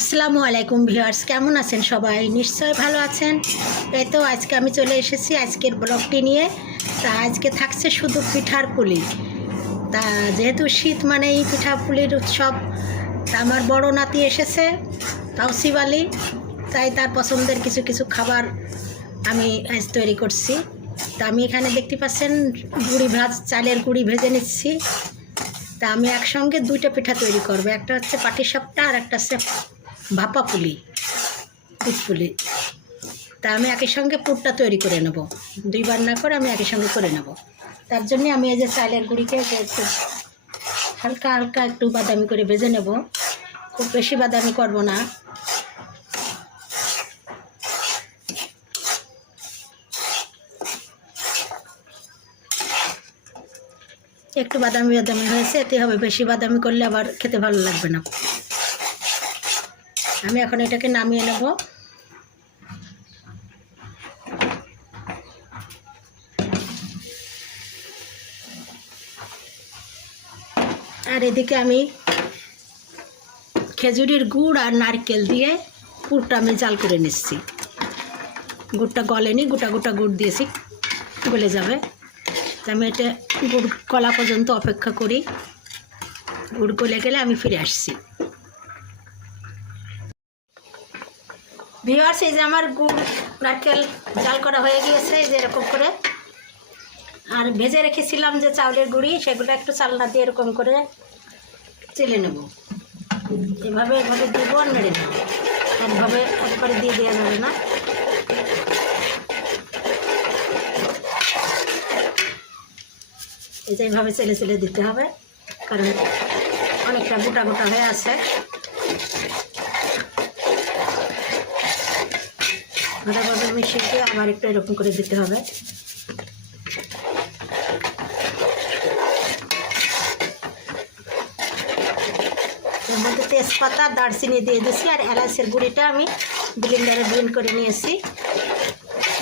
আসসালামু আলাইকুম ভিউয়ার্স, কেমন আছেন সবাই? নিশ্চয় ভালো আছেন। এই তো আজকে আমি চলে এসেছি আজকের ব্লগটি নিয়ে। তা আজকে থাকছে শুধু পিঠার পুলি। তা যেহেতু শীত মানে এই পিঠা পুলির উৎসব, তা আমার বড় নাতি এসেছে, তাওসিব আলী। তাই তার পছন্দের কিছু কিছু খাবার আমি আজ তৈরি করছি। তা আমি এখানে দেখতে পাচ্ছেন গুড়ি ভাজ, চালের গুড়ি ভেজে নিচ্ছি। তা আমি একসঙ্গে দুইটা পিঠা তৈরি করব। একটা হচ্ছে পাটিসাপটা আর একটা হচ্ছে ভাপা পুলি দুধ পুলি। তা আমি একই সঙ্গে পুরটা তৈরি করে নেব। দুইবার না করে আমি একই সঙ্গে করে নেব। তার জন্য আমি এই যে চালের গুঁড়িকে একটু হালকা হালকা একটু বাদামি করে ভেজে নেব। খুব বেশি বাদামি করব না। একটু বাদামি বাদামি হয়েছে, এতে হবে। বেশি বাদামি করলে আবার খেতে ভালো লাগবে না। আমি এখন এটাকে নামিয়ে নেব। আর এদিকে আমি খেজুরির গুড় আর নারকেল দিয়ে পুরটা আমি জাল করে নিচ্ছি। গুড়টা গলেনি, গোটা গোটা গুড় দিয়েছি, গলে যাবে। আমি এটা গুড় গলা পর্যন্ত অপেক্ষা করি। গুড় গলে গেলে আমি ফিরে আসছি। ভিওয়ার্স এই যে আমার গুড় নারকেল জাল করা হয়ে গিয়েছে যে এরকম করে। আর ভেজে রেখেছিলাম যে চাউলের গুঁড়ি, সেগুলো একটু চালনা দিয়ে এরকম করে চেলে নেব। এভাবে এভাবে দিব আর নেড়ে নেব একভাবে একবারে দিয়ে দেওয়া যাবে না। এই যে এইভাবে চেলে চেলে দিতে হবে, কারণ অনেকটা গোটা গোটা হয়ে আছে। ভালোভাবে মিশিয়ে দিয়ে আবার একটু এরকম করে দিতে হবে। এর মধ্যে তেজপাতা, দারচিনি দিয়ে দিয়েছি আর এলাচের গুঁড়িটা আমি ব্লেন্ডারে ব্লেন্ড করে নিয়েছি।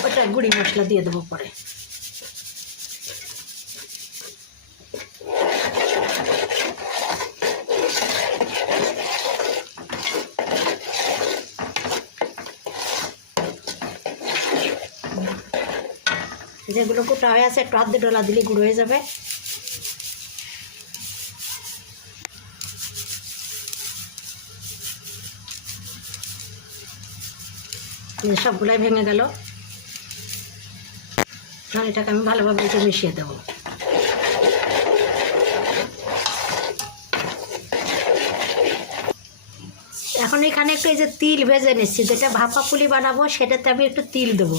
ওটা গুঁড়ি মশলা দিয়ে দেবো পরে। যেগুলো কুটা হয়ে আছে, একটু আধে ডলা দিলে গুঁড়ো হয়ে যাবে। সবগুলাই ভেঙে গেল। আর এটাকে আমি ভালোভাবে মিশিয়ে দেবো। এখন এখানে একটু এই যে তিল ভেজে নিচ্ছি, যেটা ভাপা পুলি বানাবো সেটাতে আমি একটু তিল দেবো।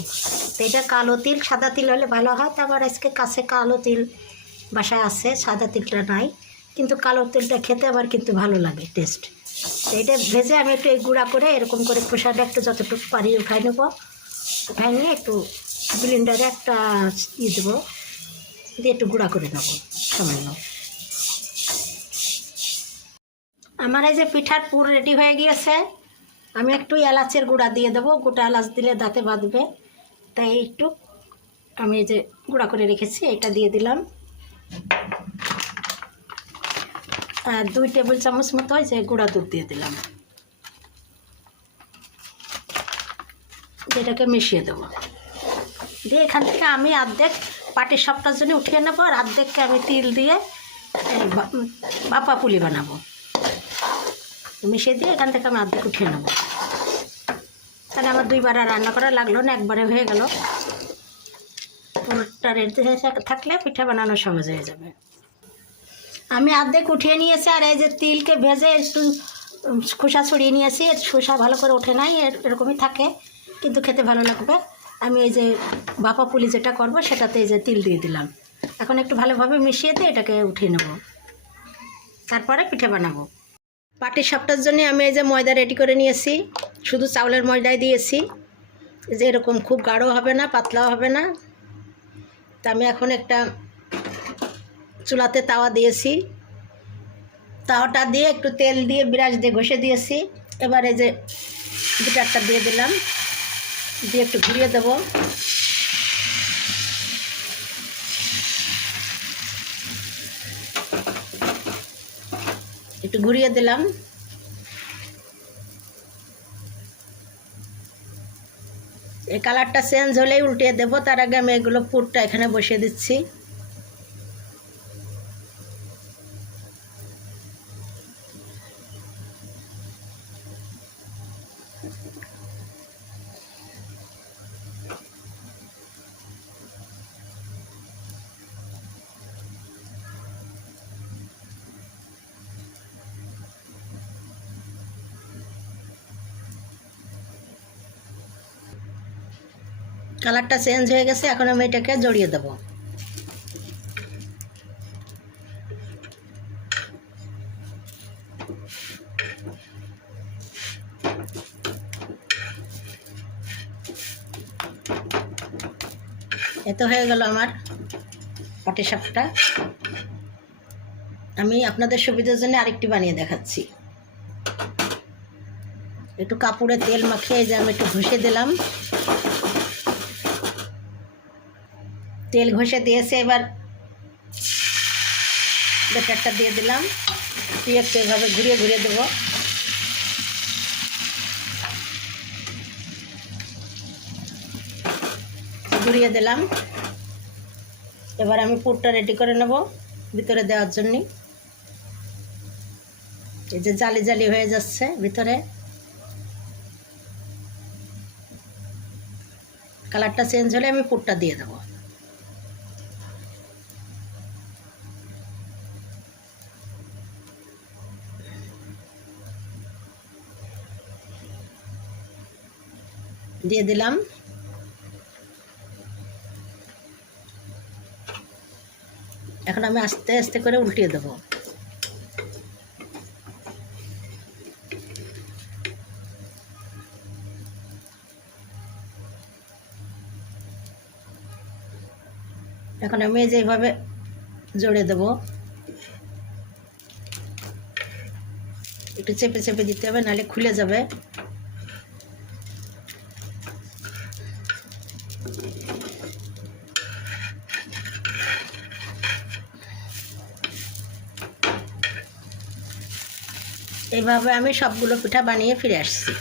তো এটা কালো তিল, সাদা তিল হলে ভালো হয়, তো আবার আজকে কাছে কালো তিল বাসায় আছে, সাদা তিলটা নাই, কিন্তু কালো তিলটা খেতে আবার কিন্তু ভালো লাগে টেস্ট তো এটা ভেজে আমি একটু এই গুঁড়া করে এরকম করে খোসাটা একটু যতটুকু পারি উঠাই নেব। উঠাই নিয়ে একটু ব্লেন্ডারে একটা ই দেবো, দিয়ে একটু গুঁড়া করে নেব, সামান্য। আমার এই যে পিঠার পুর রেডি হয়ে গিয়েছে, আমি একটু এলাচের গুঁড়া দিয়ে দেবো। গোটা এলাচ দিলে দাঁতে বাঁধবে। তাই একটু আমি এই যে গুঁড়া করে রেখেছি, এটা দিয়ে দিলাম। আর দুই টেবিল চামচ মতো যে গুঁড়া দুধ দিয়ে দিলাম। এটাকে মিশিয়ে দেবো। দিয়ে এখান থেকে আমি অর্ধেক পাটির সবটার জন্য উঠিয়ে নেব, আর অর্ধেককে আমি তিল দিয়ে এই বা- ভাপা পুলি বানাবো। মিশিয়ে দিয়ে এখান থেকে আমি অর্ধেক উঠিয়ে নেব। তাহলে আমার দুইবার আর রান্না করা লাগল না, একবারে হয়ে গেল। পুরোটা রেডি থাকলে পিঠা বানানো সহজ হয়ে যাবে। আমি অর্ধেক উঠিয়ে নিয়েছি আর এই যে তিলকে ভেজে একটু খোসা ছড়িয়ে নিয়েছি। এর খোসা ভালো করে ওঠে নাই, এর- এরকমই থাকে, কিন্তু খেতে ভালো লাগবে। আমি এই যে বাপা পুলি যেটা করব, সেটাতে এই যে তিল দিয়ে দিলাম। এখন একটু ভালোভাবে মিশিয়ে দিয়ে এটাকে উঠিয়ে নেব। তারপরে পিঠে বানাবো। পাটির সাপটার জন্য আমি এই যে ময়দা রেডি করে নিয়েছি। শুধু চাউলের ময়দাই দিয়েছি। যে এরকম খুব গাঢ় হবে না, পাতলাও হবে না। তা আমি এখন একটা চুলাতে তাওয়া দিয়েছি। তাওয়াটা দিয়ে একটু তেল দিয়ে বিরাজ দিয়ে ঘষে দিয়েছি। এবার যে গিটারটা দিয়ে দিলাম। দিয়ে একটু ঘুরিয়ে দেবো। একটু ঘুরিয়ে দিলাম। এই কালারটা চেঞ্জ হলেই উল্টিয়ে দেবো, তার আগে আমি এগুলো পুরটা এখানে বসিয়ে দিচ্ছি। কালারটা চেঞ্জ হয়ে গেছে, এখন আমি এটাকে জড়িয়ে দেবো। এত হয়ে গেল আমার পাটি সাপটা। আমি আপনাদের সুবিধার জন্য আরেকটি বানিয়ে দেখাচ্ছি। একটু কাপড়ে তেল মাখিয়ে যে আমি একটু ঘষে দিলাম। তেল ঘষে দিয়েছে এবার। বেটারটা দিয়ে দিলাম। দিয়ে একটু এভাবে ঘুরিয়ে ঘুরিয়ে দেবো। ঘুরিয়ে দিলাম। এবার আমি পুরটা রেডি করে নেব ভিতরে দেওয়ার জন্য। এই যে জালি জালি হয়ে যাচ্ছে ভিতরে। কালারটা চেঞ্জ হলে আমি পুরটা দিয়ে দেবো। দিয়ে দিলাম। এখন আমি আস্তে আস্তে করে উল্টিয়ে দেবো। এখন আমি এই যে এইভাবে জড়ে দেবো, একটু চেপে চেপে দিতে হবে, নাহলে খুলে যাবে। এইভাবে আমি সবগুলো পিঠা বানিয়ে ফিরে আসছি।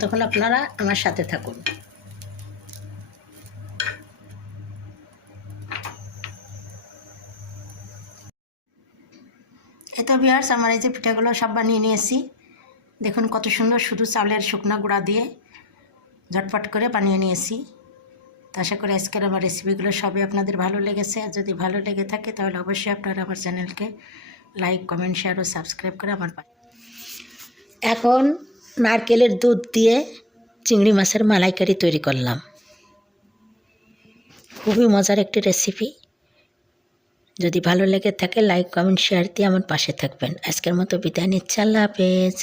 তখন আপনারা আমার সাথে থাকুন। এত বিয়ার্স আমার এই যে পিঠাগুলো সব বানিয়ে নিয়েছি। দেখুন কত সুন্দর শুধু চাউলের শুকনা গুঁড়া দিয়ে ঝটপট করে বানিয়ে নিয়েছি। তো আশা করি আজকের আমার রেসিপিগুলো সবই আপনাদের ভালো লেগেছে। আর যদি ভালো লেগে থাকে, তাহলে অবশ্যই আপনারা আমার চ্যানেলকে লাইক কমেন্ট শেয়ার ও সাবস্ক্রাইব করে আমার পাশে এখন নারকেলের দুধ দিয়ে চিংড়ি মাছের মালাইকারি তৈরি করলাম। খুবই মজার একটি রেসিপি যদি ভালো লেগে থাকে লাইক কমেন্ট শেয়ার দিয়ে আমার পাশে থাকবেন। আজকের মতো বিদায় নিচ্ছে। আল্লাহ হাফেজ।